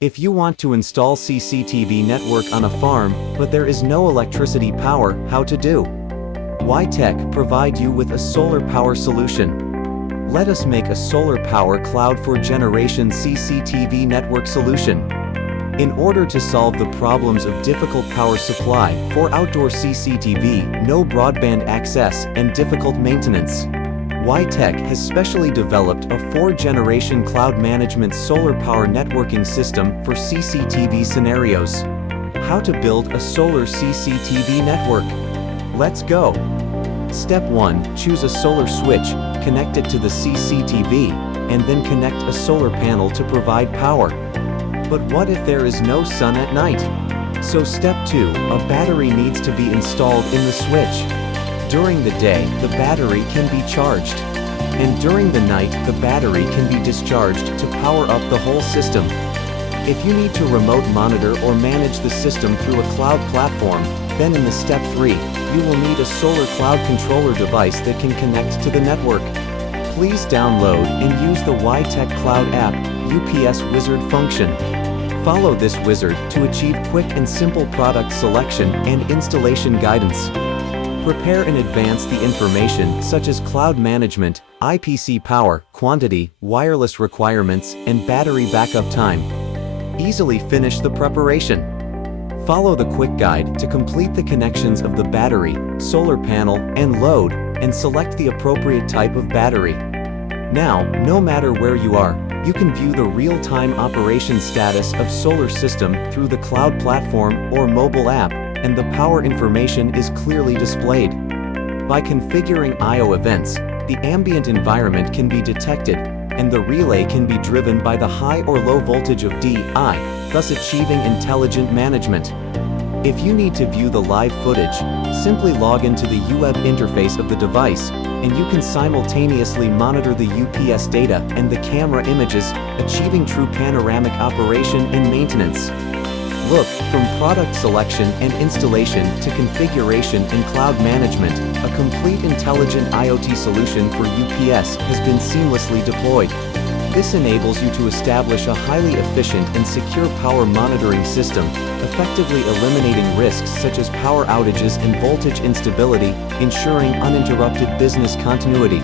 If you want to install CCTV network on a farm, but there is no electricity power, how to do? Wi-Tek provide you with a solar power solution. Let us make a solar power cloud for generation CCTV network solution. In order to solve the problems of difficult power supply for outdoor CCTV, no broadband access, and difficult maintenance, Wi-Tek has specially developed a 4th-generation cloud management solar power networking system for CCTV scenarios. How to build a solar CCTV network? Let's go! Step 1. Choose a solar switch, connect it to the CCTV, and then connect a solar panel to provide power. But what if there is no sun at night? So step 2, a battery needs to be installed in the switch. During the day, the battery can be charged. And during the night, the battery can be discharged to power up the whole system. If you need to remote monitor or manage the system through a cloud platform, then in the step 3, you will need a solar cloud controller device that can connect to the network. Please download and use the Wi-Tek Cloud app, UPS Wizard function. Follow this wizard to achieve quick and simple product selection and installation guidance. Prepare in advance the information such as cloud management, IPC power, quantity, wireless requirements, and battery backup time. Easily finish the preparation. Follow the quick guide to complete the connections of the battery, solar panel, and load, and select the appropriate type of battery. Now, no matter where you are, you can view the real-time operation status of solar system through the cloud platform or mobile app, and the power information is clearly displayed. By configuring I/O events, the ambient environment can be detected, and the relay can be driven by the high or low voltage of DI, thus achieving intelligent management. If you need to view the live footage, simply log into the UWeb interface of the device, and you can simultaneously monitor the UPS data and the camera images, achieving true panoramic operation and maintenance. Look, from product selection and installation to configuration and cloud management, a complete intelligent IoT solution for UPS has been seamlessly deployed. This enables you to establish a highly efficient and secure power monitoring system, effectively eliminating risks such as power outages and voltage instability, ensuring uninterrupted business continuity.